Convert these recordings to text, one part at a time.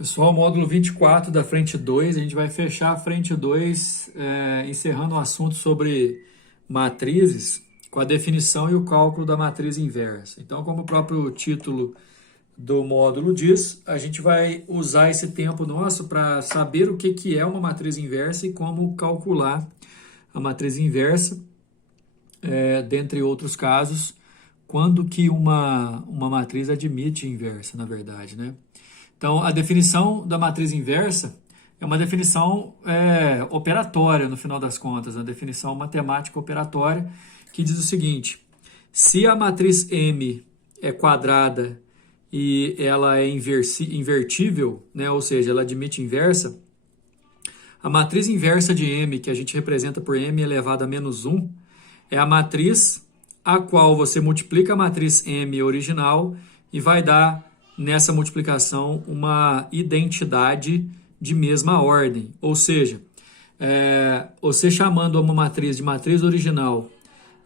Pessoal, módulo 24 da frente 2, a gente vai fechar a frente 2, encerrando o assunto sobre matrizes, com a definição e o cálculo da matriz inversa. Então, como o próprio título do módulo diz, a gente vai usar esse tempo nosso para saber o que é uma matriz inversa e como calcular a matriz inversa, dentre outros casos, quando que uma matriz admite inversa, na verdade, né? Então, a definição da matriz inversa é uma definição operatória, no final das contas, uma definição matemática operatória, que diz o seguinte: se a matriz M é quadrada e ela é invertível, né, ou seja, ela admite inversa, a matriz inversa de M, que a gente representa por M elevado a menos 1, é a matriz a qual você multiplica a matriz M original e vai dar nessa multiplicação uma identidade de mesma ordem. Ou seja, você chamando uma matriz de matriz original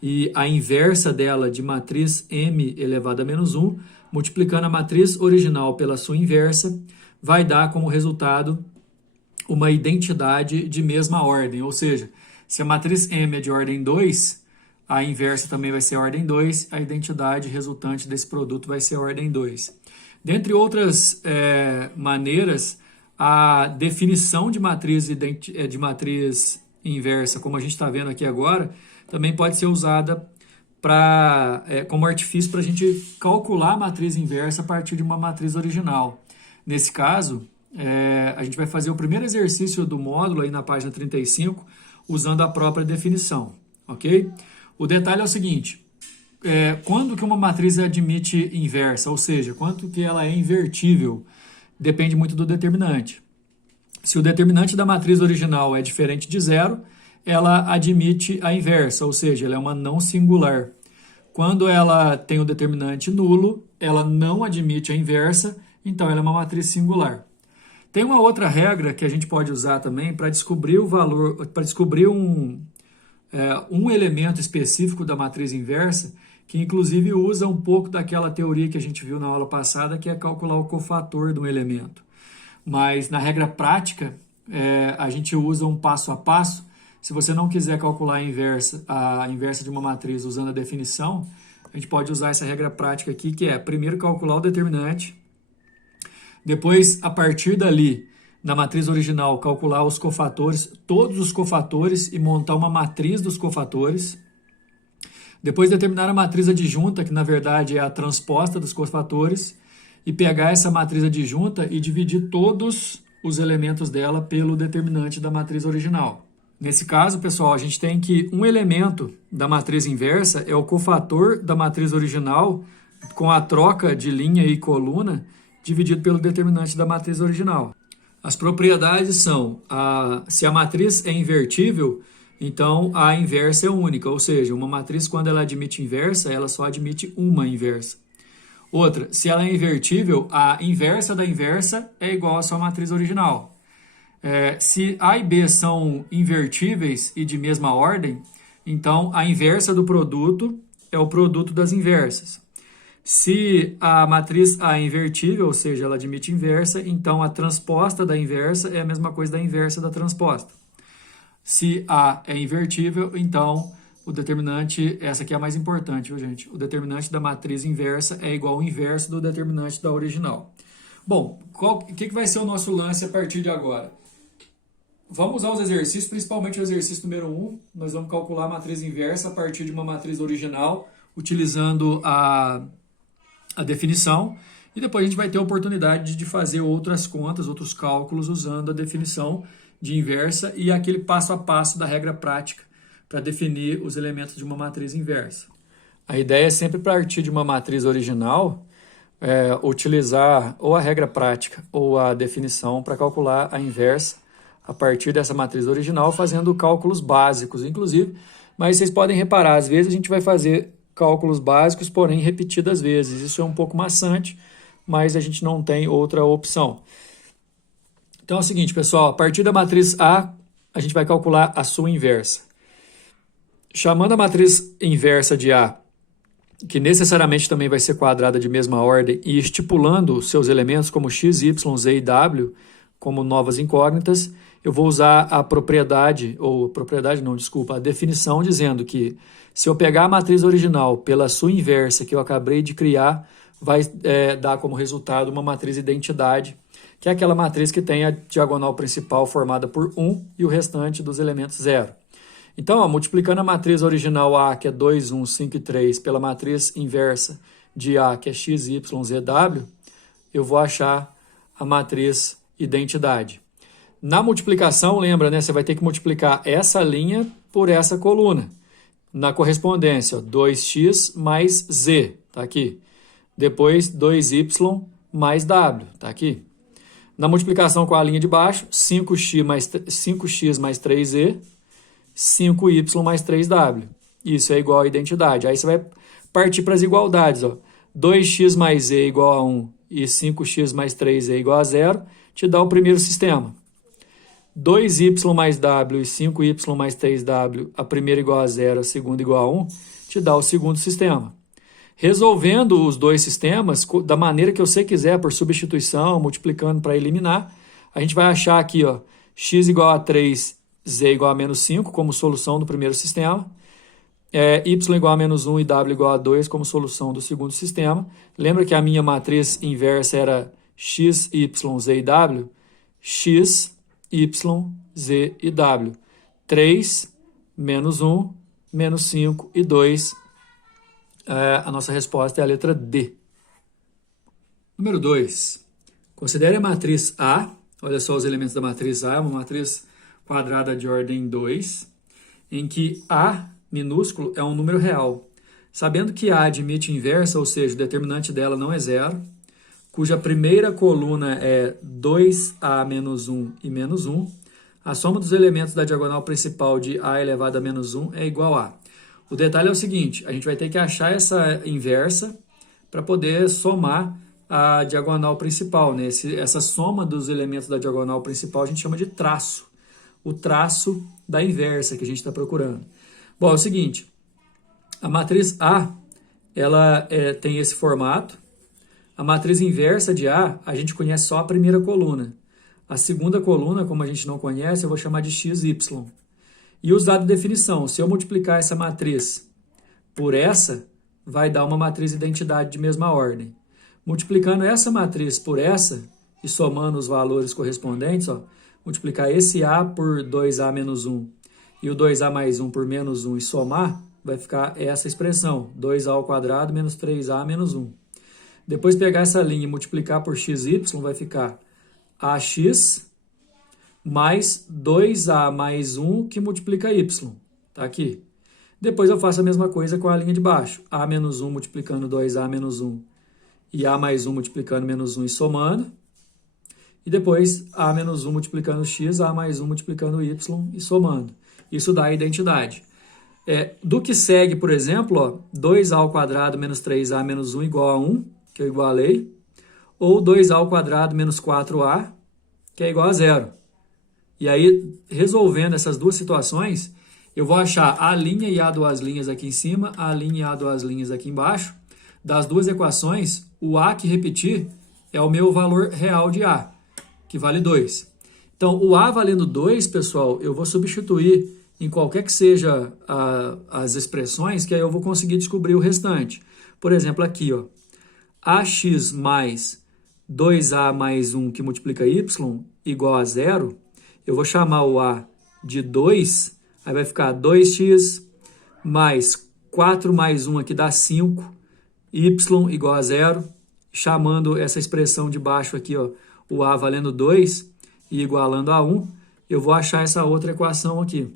e a inversa dela de matriz M elevado a menos 1, multiplicando a matriz original pela sua inversa, vai dar como resultado uma identidade de mesma ordem. Ou seja, se a matriz M é de ordem 2, a inversa também vai ser ordem 2, a identidade resultante desse produto vai ser ordem 2. Dentre outras maneiras, a definição de matriz inversa, como a gente está vendo aqui agora, também pode ser usada como artifício para a gente calcular a matriz inversa a partir de uma matriz original. Nesse caso, a gente vai fazer o primeiro exercício do módulo aí na página 35, usando a própria definição, ok? O detalhe é o seguinte: quando que uma matriz admite inversa, ou seja, quanto que ela é invertível, depende muito do determinante. Se o determinante da matriz original é diferente de zero, ela admite a inversa, ou seja, ela é uma não singular. Quando ela tem o determinante nulo, ela não admite a inversa, então ela é uma matriz singular. Tem uma outra regra que a gente pode usar também para descobrir o valor, para descobrir um elemento específico da matriz inversa, que inclusive usa um pouco daquela teoria que a gente viu na aula passada, que é calcular o cofator de um elemento. Mas na regra prática, a gente usa um passo a passo. Se você não quiser calcular a inversa de uma matriz usando a definição, a gente pode usar essa regra prática aqui, que é primeiro calcular o determinante, depois, a partir dali, na matriz original, calcular os cofatores, todos os cofatores, e montar uma matriz dos cofatores. Depois determinar a matriz adjunta, que na verdade é a transposta dos cofatores, e pegar essa matriz adjunta e dividir todos os elementos dela pelo determinante da matriz original. Nesse caso, pessoal, a gente tem que um elemento da matriz inversa é o cofator da matriz original com a troca de linha e coluna dividido pelo determinante da matriz original. As propriedades são, se a matriz é invertível, então a inversa é única, ou seja, uma matriz quando ela admite inversa, ela só admite uma inversa. Outra, se ela é invertível, a inversa da inversa é igual à sua matriz original. Se A e B são invertíveis e de mesma ordem, então a inversa do produto é o produto das inversas. Se a matriz A é invertível, ou seja, ela admite inversa, então a transposta da inversa é a mesma coisa da inversa da transposta. Se A é invertível, então o determinante, essa aqui é a mais importante, viu, gente? O determinante da matriz inversa é igual ao inverso do determinante da original. Bom, o que vai ser o nosso lance a partir de agora? Vamos usar os exercícios, principalmente o exercício número 1. Nós vamos calcular a matriz inversa a partir de uma matriz original, utilizando a definição, e depois a gente vai ter a oportunidade de fazer outras contas, outros cálculos usando a definição de inversa e aquele passo a passo da regra prática para definir os elementos de uma matriz inversa. A ideia é sempre partir de uma matriz original, utilizar ou a regra prática ou a definição para calcular a inversa a partir dessa matriz original, fazendo cálculos básicos, inclusive, mas vocês podem reparar, às vezes a gente vai fazer cálculos básicos, porém repetidas vezes. Isso é um pouco maçante, mas a gente não tem outra opção. Então é o seguinte, pessoal, a partir da matriz A, a gente vai calcular a sua inversa. Chamando a matriz inversa de A que necessariamente também vai ser quadrada de mesma ordem, e estipulando seus elementos como x, y, z e w como novas incógnitas, eu vou usar a propriedade, ou propriedade não, desculpa, a definição dizendo que se eu pegar a matriz original pela sua inversa que eu acabei de criar, vai dar como resultado uma matriz identidade, que é aquela matriz que tem a diagonal principal formada por 1 e o restante dos elementos 0. Então, ó, multiplicando a matriz original A, que é 2, 1, 5 e 3, pela matriz inversa de A, que é x, y, z, w, eu vou achar a matriz identidade. Na multiplicação, lembra, né? Você vai ter que multiplicar essa linha por essa coluna. Na correspondência, ó, 2x mais z, tá aqui. Depois, 2y mais w, tá aqui. Na multiplicação com a linha de baixo, 5x mais 3z, 5y mais 3w. Isso é igual a identidade. Aí você vai partir para as igualdades. Ó. 2x mais z igual a 1 e 5x mais 3z igual a 0, te dá o primeiro sistema. 2y mais w e 5y mais 3w, a primeira igual a 0, a segunda igual a 1, te dá o segundo sistema. Resolvendo os dois sistemas da maneira que você quiser, por substituição, multiplicando para eliminar, a gente vai achar aqui, ó, x igual a 3, z igual a menos 5 como solução do primeiro sistema, y igual a menos 1 e w igual a 2 como solução do segundo sistema. Lembra que a minha matriz inversa era x, y, z e w? X, y, z e w. 3, menos 1, menos 5 e 2. A nossa resposta é a letra D. Número 2. Considere a matriz A. Olha só os elementos da matriz A. Uma matriz quadrada de ordem 2, em que A minúsculo é um número real. Sabendo que A admite inversa, ou seja, o determinante dela não é zero, cuja primeira coluna é 2A menos 1 e menos 1, a soma dos elementos da diagonal principal de A elevado a menos 1 é igual a... O detalhe é o seguinte, a gente vai ter que achar essa inversa para poder somar a diagonal principal, né? Essa soma dos elementos da diagonal principal a gente chama de traço. O traço da inversa que a gente está procurando. Bom, é o seguinte, a matriz A, ela tem esse formato. A matriz inversa de A, a gente conhece só a primeira coluna. A segunda coluna, como a gente não conhece, eu vou chamar de XY. E usar a definição, se eu multiplicar essa matriz por essa, vai dar uma matriz identidade de mesma ordem. Multiplicando essa matriz por essa e somando os valores correspondentes, ó, multiplicar esse A por 2A menos 1 e o 2A mais 1 por menos 1 e somar, vai ficar essa expressão, 2A ao quadrado menos 3A menos 1. Depois pegar essa linha e multiplicar por XY, vai ficar AX mais 2A mais 1 que multiplica Y. Tá aqui. Depois eu faço a mesma coisa com a linha de baixo. A menos 1 multiplicando 2A menos 1 e A mais 1 multiplicando menos 1 e somando. E depois A menos 1 multiplicando X, A mais 1 multiplicando Y e somando. Isso dá a identidade. Do que segue, por exemplo, ó, 2A ao quadrado menos 3A menos 1 igual a 1, que eu igualei. Ou 2A ao quadrado menos 4A, que é igual a 0. E aí, resolvendo essas duas situações, eu vou achar A' e A duas linhas aqui em cima, A' e A duas linhas aqui embaixo. Das duas equações, o A que repetir é o meu valor real de A, que vale 2. Então, o A valendo 2, pessoal, eu vou substituir em qualquer que seja as expressões, que aí eu vou conseguir descobrir o restante. Por exemplo, aqui, ó, AX mais 2A mais 1 que multiplica Y igual a 0, eu vou chamar o A de 2, aí vai ficar 2x mais 4 mais 1 aqui dá 5, y igual a 0, chamando essa expressão de baixo aqui, ó, o A valendo 2 e igualando a 1, eu vou achar essa outra equação aqui.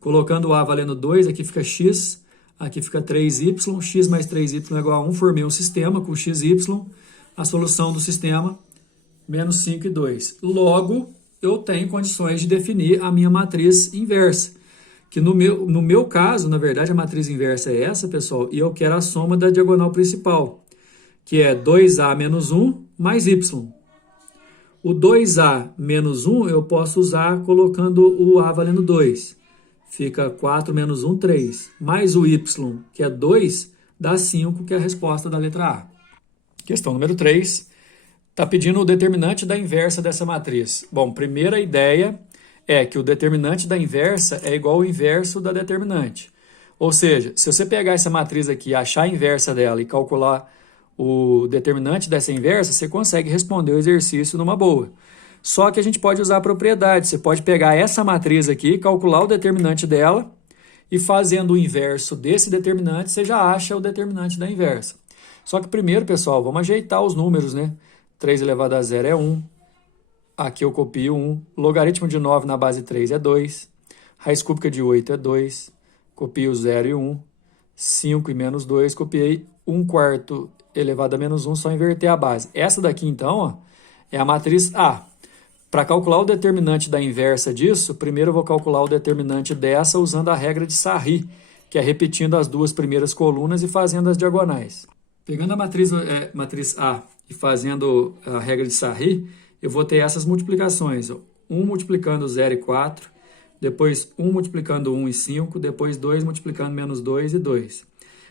Colocando o A valendo 2, aqui fica x, aqui fica 3y, x mais 3y é igual a 1, formei um sistema com xy, a solução do sistema, menos 5 e 2. Logo, eu tenho condições de definir a minha matriz inversa, que no meu caso, na verdade, a matriz inversa é essa, pessoal, e eu quero a soma da diagonal principal, que é 2A menos 1 mais y. O 2A menos 1 eu posso usar colocando o A valendo 2. Fica 4 menos 1, 3. Mais o y, que é 2, dá 5, que é a resposta da letra A. Questão número 3. Está pedindo o determinante da inversa dessa matriz. Bom, primeira ideia é que o determinante da inversa é igual ao inverso da determinante. Ou seja, se você pegar essa matriz aqui, achar a inversa dela e calcular o determinante dessa inversa, você consegue responder o exercício numa boa. Só que a gente pode usar a propriedade. Você pode pegar essa matriz aqui, calcular o determinante dela e fazendo o inverso desse determinante, você já acha o determinante da inversa. Só que primeiro, pessoal, vamos ajeitar os números, né? 3 elevado a 0 é 1. Aqui eu copio 1. Logaritmo de 9 na base 3 é 2. Raiz cúbica de 8 é 2. Copio 0 e 1. 5 e menos 2. Copiei 1/4 elevado a menos 1, só inverter a base. Essa daqui, então, ó, é a matriz A. Para calcular o determinante da inversa disso, primeiro eu vou calcular o determinante dessa usando a regra de Sarri, que é repetindo as duas primeiras colunas e fazendo as diagonais. Pegando a matriz A e fazendo a regra de Sarri, eu vou ter essas multiplicações. 1 multiplicando 0 e 4, depois 1 multiplicando 1 e 5, depois 2 multiplicando menos 2 e 2.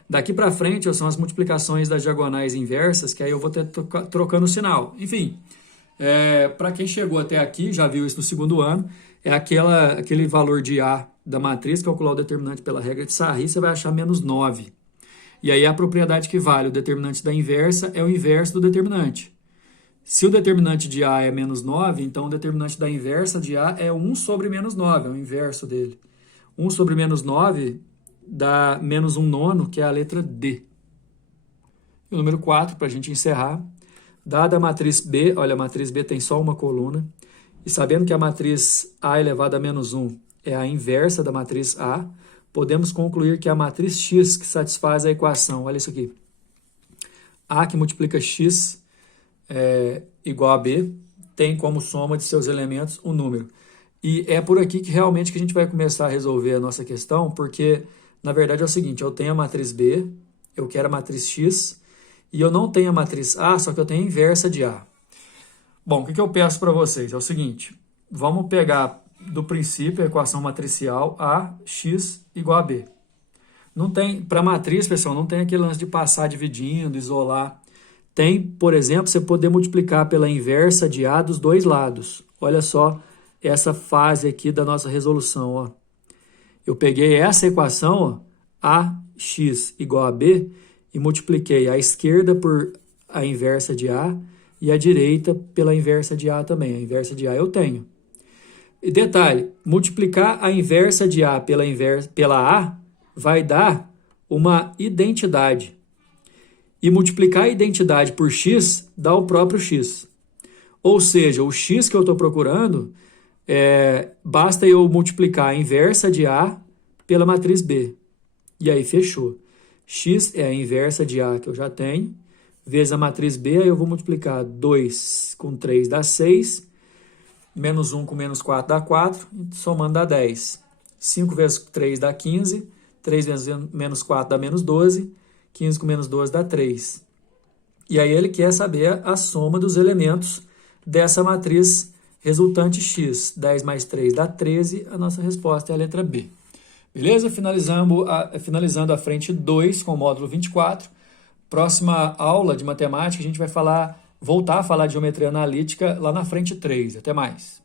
Daqui para frente são as multiplicações das diagonais inversas, que aí eu vou ter trocando o sinal. Enfim, para quem chegou até aqui, já viu isso no segundo ano, é aquele valor de A da matriz, calcular o determinante pela regra de Sarri, você vai achar menos 9. E aí a propriedade que vale o determinante da inversa é o inverso do determinante. Se o determinante de A é menos 9, então o determinante da inversa de A é 1 sobre menos 9, é o inverso dele. 1 sobre menos 9 dá menos 1 nono, que é a letra D. E o número 4, para a gente encerrar. Dada a matriz B, olha, a matriz B tem só uma coluna, e sabendo que a matriz A elevado a menos 1 é a inversa da matriz A, podemos concluir que a matriz X que satisfaz a equação, olha isso aqui, A que multiplica X igual a B, tem como soma de seus elementos um número. E é por aqui que realmente que a gente vai começar a resolver a nossa questão, porque, na verdade, é o seguinte, eu tenho a matriz B, eu quero a matriz X, e eu não tenho a matriz A, só que eu tenho a inversa de A. Bom, o que eu peço para vocês? É o seguinte, vamos pegar do princípio a equação matricial AX igual a B. Não tem, para matriz, pessoal, não tem aquele lance de passar dividindo, isolar. Tem, por exemplo, você poder multiplicar pela inversa de A dos dois lados. Olha só essa fase aqui da nossa resolução, ó. Eu peguei essa equação, ó, AX igual a B, e multipliquei a esquerda por a inversa de A e a direita pela inversa de A também. A inversa de A eu tenho. E detalhe, multiplicar a inversa de A pela A vai dar uma identidade. E multiplicar a identidade por X dá o próprio X. Ou seja, o X que eu estou procurando, basta eu multiplicar a inversa de A pela matriz B. E aí fechou. X é a inversa de A que eu já tenho, vezes a matriz B, aí eu vou multiplicar 2 com 3 dá 6, menos 1 com menos 4 dá 4, somando dá 10. 5 vezes 3 dá 15, 3 vezes menos 4 dá menos 12, 15 com menos 12 dá 3. E aí ele quer saber a soma dos elementos dessa matriz resultante X. 10 mais 3 dá 13, a nossa resposta é a letra B. Beleza? Finalizando a frente 2 com o módulo 24. Próxima aula de matemática, a gente vai voltar a falar de geometria analítica lá na frente 3. Até mais.